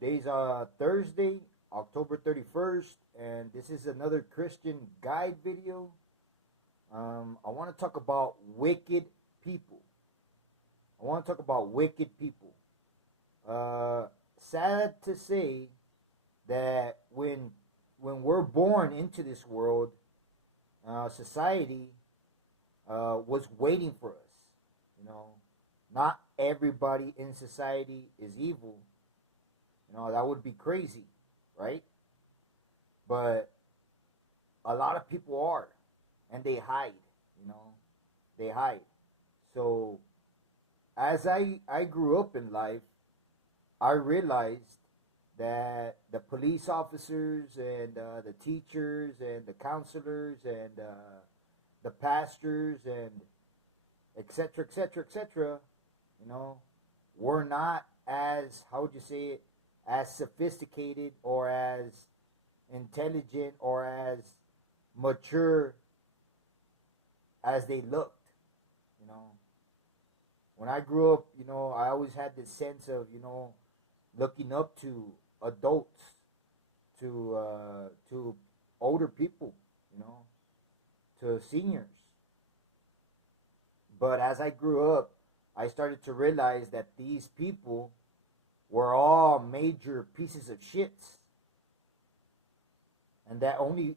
Today's Thursday, October 31st, and this is another Christian guide video. I want to talk about wicked people. I want to talk about wicked people. Sad to say that when we're born into this world, society was waiting for us. You know, not everybody in society is evil. That would be crazy, right? But a lot of people are, and they hide. They hide. So as I grew up in life, I realized that the police officers and the teachers and the counselors and the pastors and etc etc etc, you know, were not as, how would you say it, as sophisticated or as intelligent or as mature as they looked. You know, when I grew up, I always had this sense of, looking up to adults, to older people, to seniors. But as I grew up, I started to realize that these people were all major pieces of shits, and that only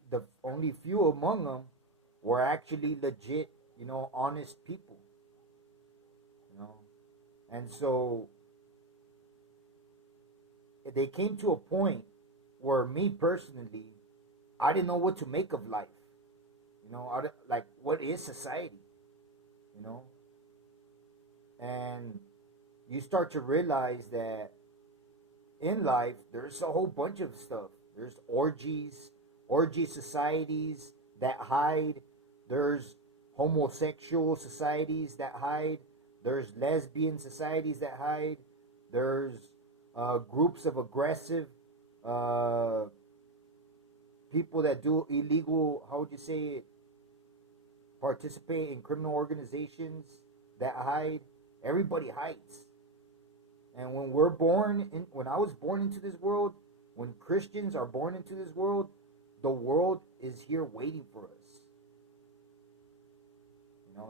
few among them were actually legit, honest people. And so they came to a point where me personally, I didn't know what to make of life. Like, what is society? And you start to realize that in life there's a whole bunch of stuff. There's orgy societies that hide. There's homosexual societies that hide. There's lesbian societies that hide. There's groups of aggressive people that do illegal, how would you say it, participate in criminal organizations that hide. Everybody hides. And when I was born into this world, when Christians are born into this world, the world is here waiting for us.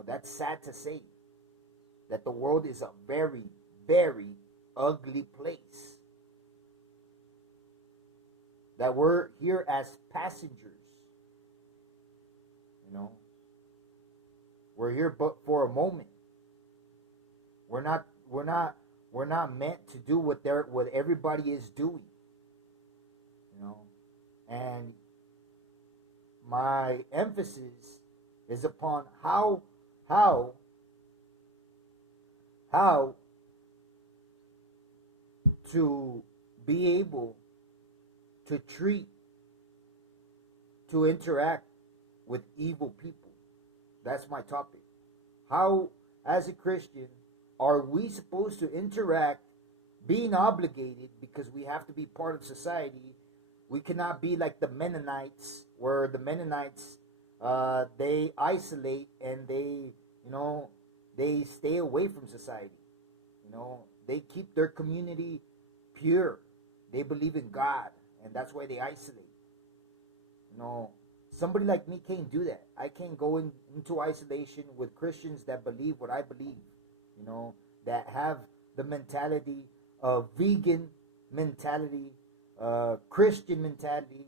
That's sad to say, that the world is a very, very ugly place. That we're here as passengers. We're here but for a moment. We're not meant to do what everybody is doing. And my emphasis is upon how to be able to interact with evil people. That's my topic. How, as a Christian, are we supposed to interact, being obligated, because we have to be part of society? We cannot be like the Mennonites, where the Mennonites, they isolate and they stay away from society. They keep their community pure. They believe in God, and that's why they isolate. Somebody like me can't do that. I can't go into isolation with Christians that believe what I believe. That have the mentality of vegan mentality, Christian mentality.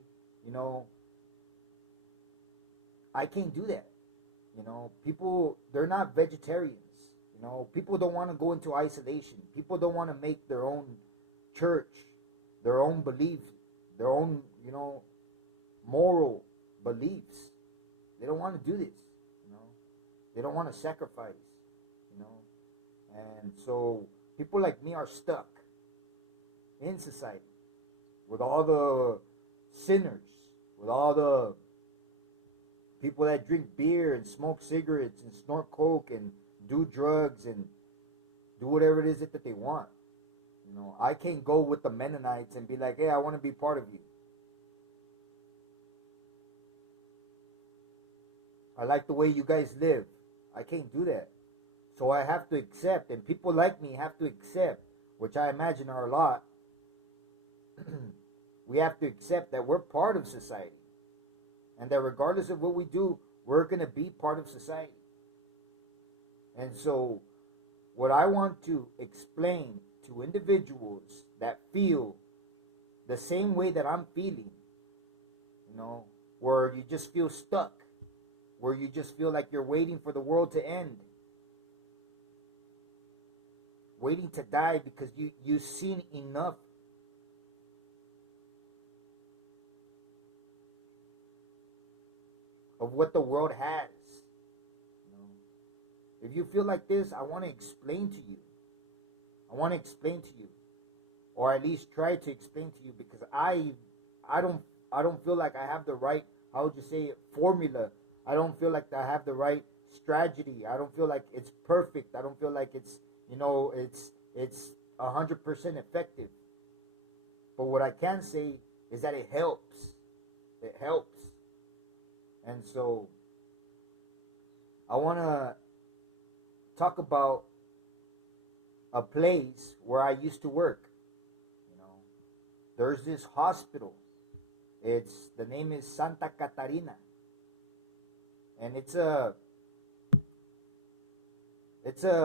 I can't do that. People, they're not vegetarians. People don't want to go into isolation. People don't want to make their own church, their own belief, their own, moral beliefs. They don't want to do this. They don't want to sacrifice. And so people like me are stuck in society with all the sinners, with all the people that drink beer and smoke cigarettes and snort coke and do drugs and do whatever it is that they want. I can't go with the Mennonites and be like, hey, I want to be part of you. I like the way you guys live. I can't do that. So I have to accept, and people like me have to accept, which I imagine are a lot, we have to accept that we're part of society, and that regardless of what we do, we're going to be part of society. And so, what I want to explain to individuals that feel the same way that I'm feeling, where you just feel stuck, where you just feel like you're waiting for the world to end, waiting to die because you've seen enough of what the world has. If you feel like this, I want to explain to you. I want to explain to you, or at least try to explain to you, because I don't feel like I have the right, how would you say it, formula. I don't feel like I have the right strategy. I don't feel like it's perfect. I don't feel like it's it's 100% effective. But what I can say is that it helps. It helps. And so I want to talk about a place where I used to work. There's this hospital. The name is Santa Catarina, and it's a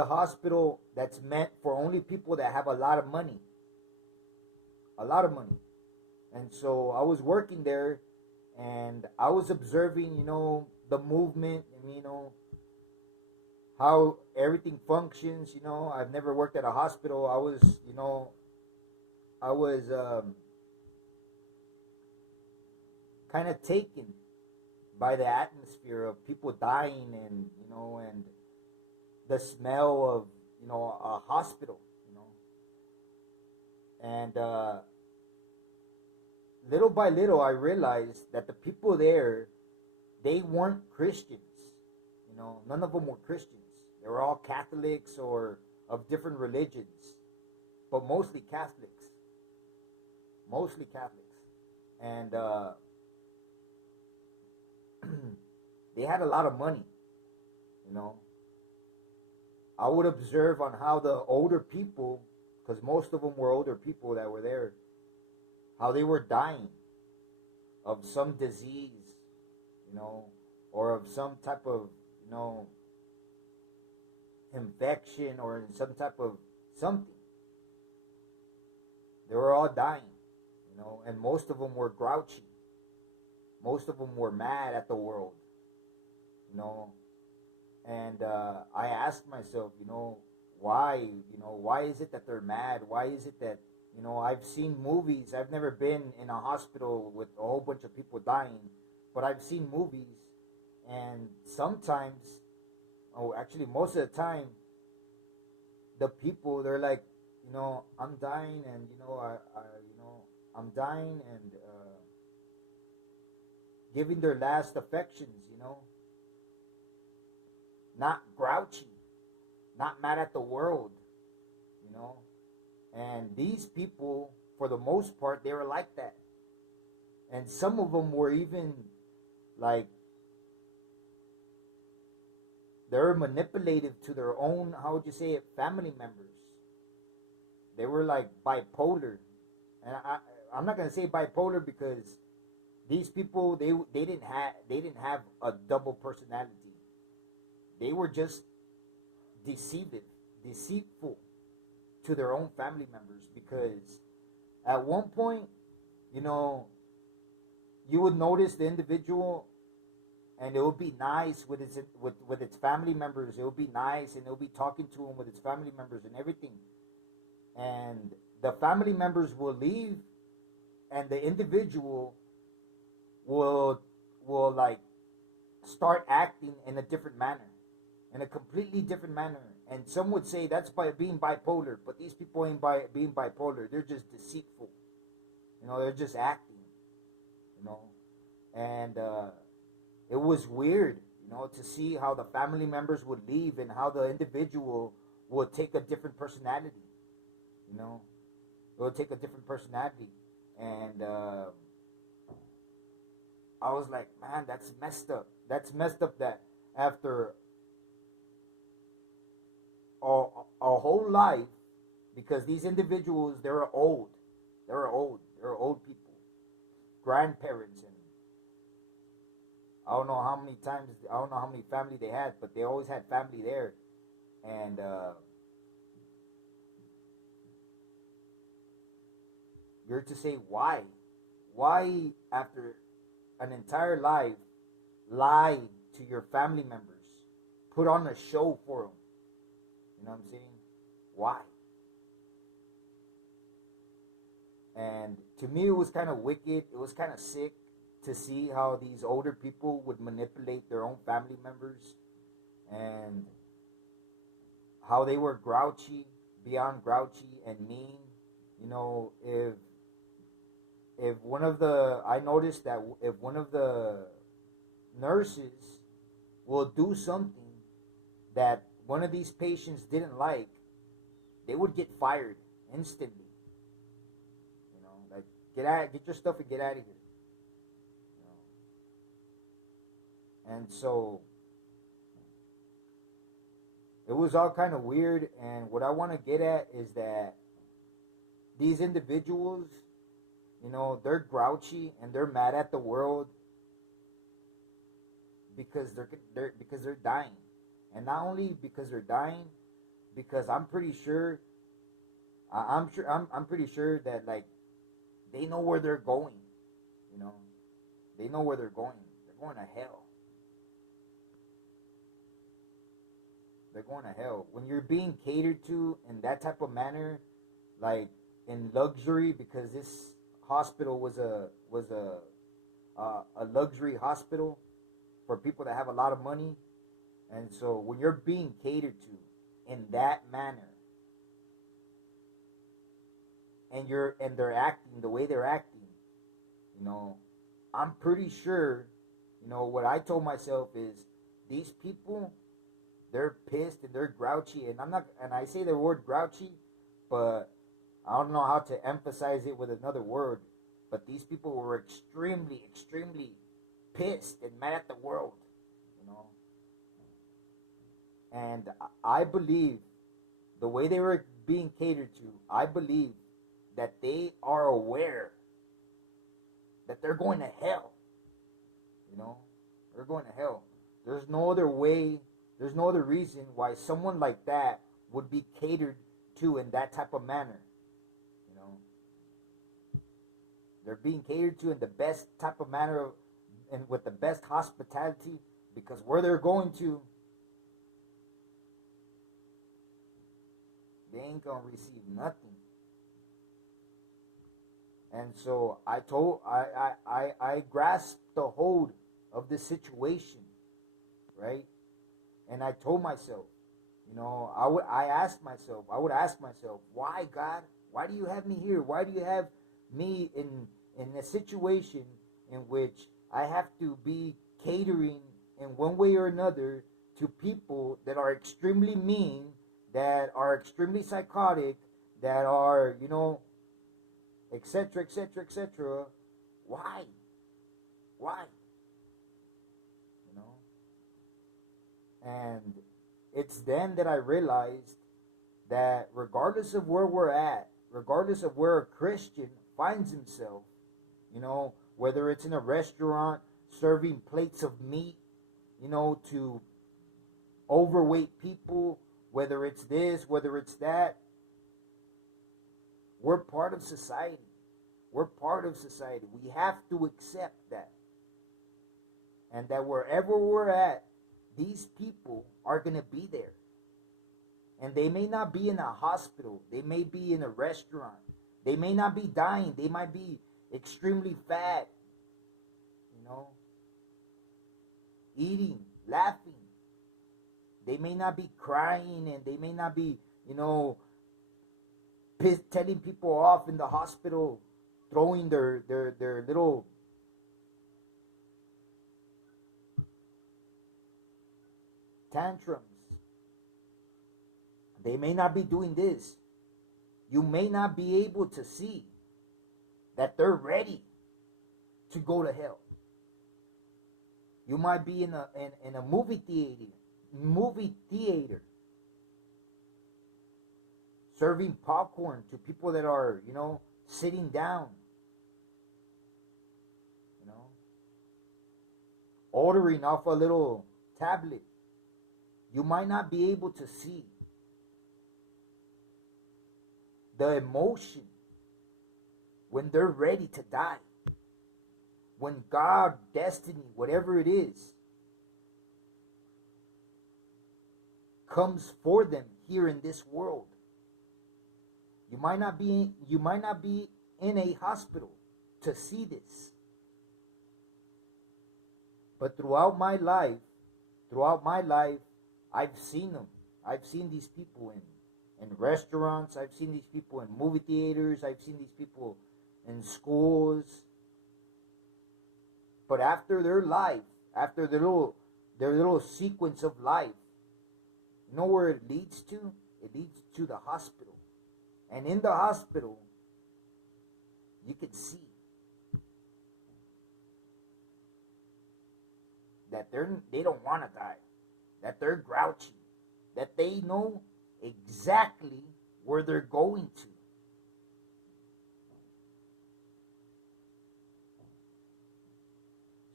hospital that's meant for only people that have a lot of money. A lot of money. And so I was working there, and I was observing, the movement, and how everything functions. I've never worked at a hospital. I was kind of taken by the atmosphere of people dying, and and the smell of a hospital, and little by little I realized that the people there, they weren't Christians. None of them were Christians. They were all Catholics or of different religions, but mostly Catholics. Mostly Catholics. And they had a lot of money. I would observe on how the older people, because most of them were older people that were there, how they were dying of some disease, or of some type of, infection, or some type of something. They were all dying, and most of them were grouchy. Most of them were mad at the world, and I asked myself, why, why is it that they're mad? Why is it that, I've seen movies. I've never been in a hospital with a whole bunch of people dying, but I've seen movies, and sometimes, actually most of the time, the people, they're like, I'm dying, and I'm dying, and giving their last affections, not grouchy, not mad at the world, and these people, for the most part, they were like that. And some of them were even like, they were manipulative to their own, how would you say it, family members. They were like bipolar. And I'm not gonna say bipolar, because these people, they didn't have a double personality. They were just deceitful to their own family members, because at one point, you would notice the individual, and it would be nice with its family members. It would be nice, and it would be talking to them with its family members and everything. And the family members will leave, and the individual will like start acting in a different manner, in a completely different manner. And some would say that's by being bipolar, but these people ain't being bipolar. They're just deceitful. They're just acting. And it was weird, to see how the family members would leave, and how the individual would take a different personality. It would take a different personality. And I was like, man, that's messed up. That's messed up that after a whole life, because these individuals, they were old. They're old people, grandparents, and I don't know how many times, I don't know how many family they had, but they always had family there. And you're to say why? Why, after an entire life, lie to your family members? Put on a show for them. You know what I'm saying? Why? And to me, it was kind of wicked. It was kind of sick to see how these older people would manipulate their own family members and how they were grouchy, beyond grouchy and mean. You know, if one of the, I noticed that if one of the nurses will do something that one of these patients didn't like, they would get fired instantly. You know, like get your stuff and get out of here. You know? And so it was all kind of weird. And what I want to get at is that these individuals, you know, they're grouchy and they're mad at the world because they're dying. And not only because they're dying, because I'm pretty sure I'm pretty sure that, like, they know where they're going. You know, they know where they're going. They're going to hell. They're going to hell. When you're being catered to in that type of manner, like in luxury, because this hospital was a luxury hospital for people that have a lot of money. And so when you're being catered to in that manner, and they're acting the way they're acting, you know, I'm pretty sure, you know, what I told myself is, these people, they're pissed and they're grouchy, and I say the word grouchy, but I don't know how to emphasize it with another word, but these people were extremely, extremely pissed and mad at the world, you know. And I believe the way they were being catered to, I believe that they are aware that they're going to hell. You know, they're going to hell. There's no other way, there's no other reason why someone like that would be catered to in that type of manner. You know, they're being catered to in the best type of manner and with the best hospitality, because where they're going to, they ain't gonna receive nothing. And so I grasped the hold of this situation, right? And I told myself, you know, I would ask myself, why, God? Why do you have me here? Why do you have me in a situation in which I have to be catering in one way or another to people that are extremely mean, that are extremely psychotic, that are, you know, etc., etc., etc. Why? Why? You know? And it's then that I realized that regardless of where we're at, regardless of where a Christian finds himself, you know, whether it's in a restaurant serving plates of meat, you know, to overweight people, whether it's this, whether it's that, we're part of society. We're part of society. We have to accept that. And that wherever we're at, these people are going to be there. And they may not be in a hospital. They may be in a restaurant. They may not be dying. They might be extremely fat. You know, eating, laughing. They may not be crying, and they may not be, you know, telling people off in the hospital, throwing their little tantrums. They may not be doing this. You may not be able to see that they're ready to go to hell. You might be in a movie theater serving popcorn to people that are, you know, sitting down, ordering off a little tablet. You might not be able to see the emotion when they're ready to die. When God, destiny, whatever it is, comes for them here in this world. You might not be in a hospital to see this. But throughout my life, I've seen them. I've seen these people in restaurants. I've seen these people in movie theaters. I've seen these people in schools. But after their life, after their little sequence of life, you know where it leads to? It leads to the hospital. And in the hospital, you can see that they don't want to die, that they're grouchy, that they know exactly where they're going to.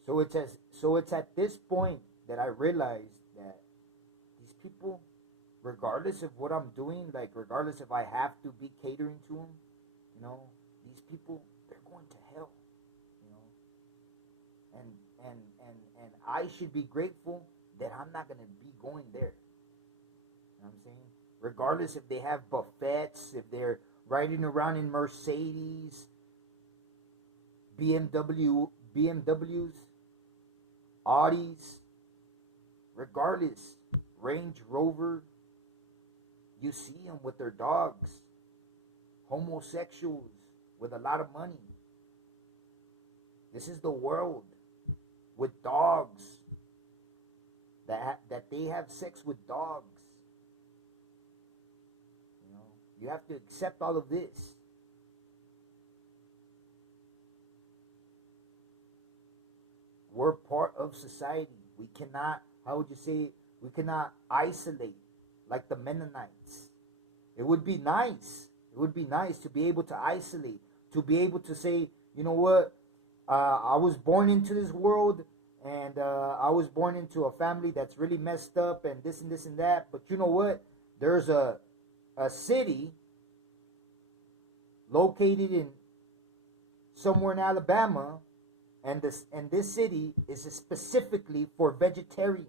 So it's at this point that I realized that these people, regardless of what I'm doing, like regardless if I have to be catering to them, you know, these people, they're going to hell, you know, and I should be grateful that I'm not going to be going there. You know what I'm saying? Regardless if they have buffets, if they're riding around in Mercedes, BMWs, Audis, regardless, Range Rover, you see them with their dogs, homosexuals with a lot of money. This is the world with dogs, that they have sex with dogs. You know, you have to accept all of this. We're part of society. We cannot, how would you say it? We cannot isolate like the Mennonites. It would be nice. It would be nice to be able to isolate, to be able to say, you know what, I was born into this world, and I was born into a family that's really messed up, and this and this and that. But you know what? There's a city located in somewhere in Alabama, and this city is specifically for vegetarians.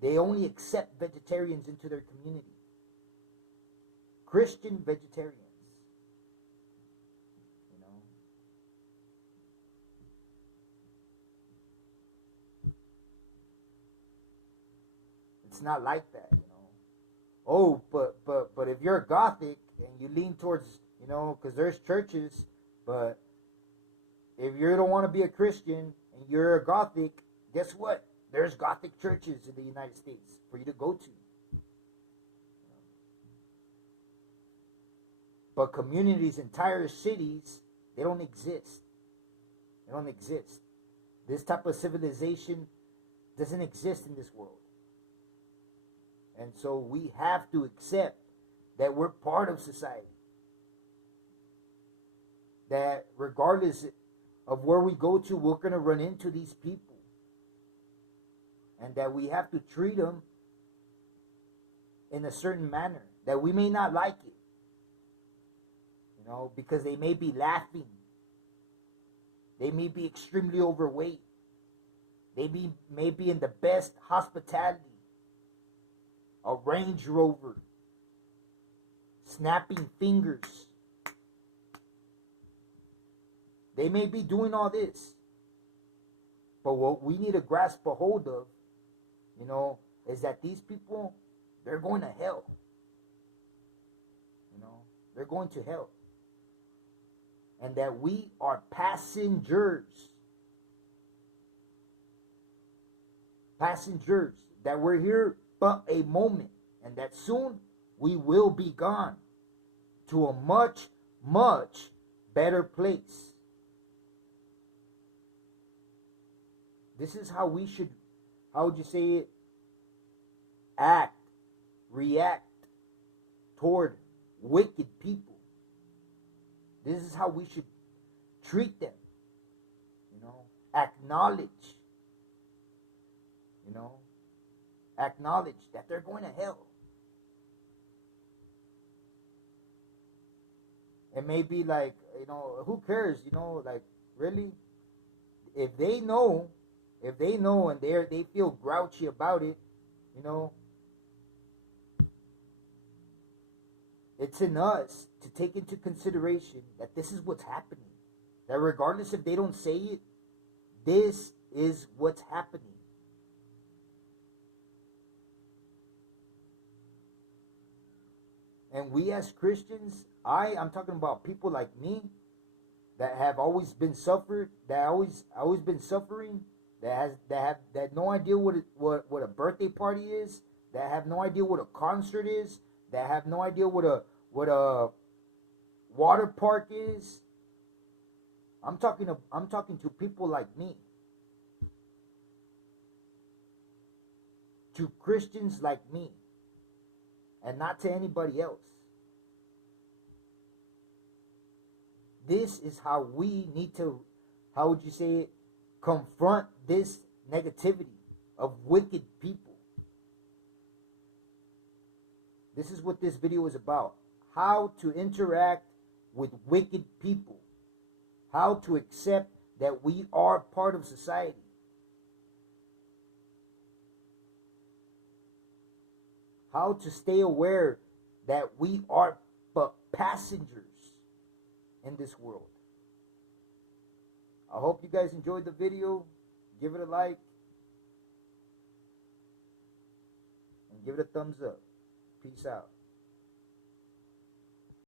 They only accept vegetarians into their community. Christian vegetarians. You know. It's not like that, you know. Oh, but if you're a Gothic and you lean towards, you know, because there's churches, but if you don't want to be a Christian and you're a Gothic, guess what? There's Gothic churches in the United States for you to go to. But communities, entire cities, they don't exist. They don't exist. This type of civilization doesn't exist in this world. And so we have to accept that we're part of society. That regardless of where we go to, we're going to run into these people. And that we have to treat them in a certain manner. That we may not like it. You know, because they may be laughing. They may be extremely overweight. They may be in the best hospitality. A Range Rover. Snapping fingers. They may be doing all this. But what we need to grasp a hold of, you know, is that these people, they're going to hell. You know, they're going to hell. And that we are passengers. Passengers. That we're here but a moment. And that soon we will be gone to a much, much better place. This is how we should, how would you say it? Act, react toward wicked people. This is how we should treat them, acknowledge, acknowledge that they're going to hell. It may be like, who cares, like, really? If they know and they feel grouchy about it, it's in us to take into consideration that this is what's happening. That regardless if they don't say it, this is what's happening. And we as Christians, I'm talking about people like me that have always been suffered, that always been suffering, that have no idea what a birthday party is, that have no idea what a concert is, that have no idea what a water park is. I'm talking to people like me, to Christians like me, and not to anybody else. This is how we need to, how would you say it, confront this negativity of wicked people. This is what this video is about. How to interact with wicked people. How to accept that we are part of society. How to stay aware that we are but passengers in this world. I hope you guys enjoyed the video. Give it a like and give it a thumbs up. Peace out.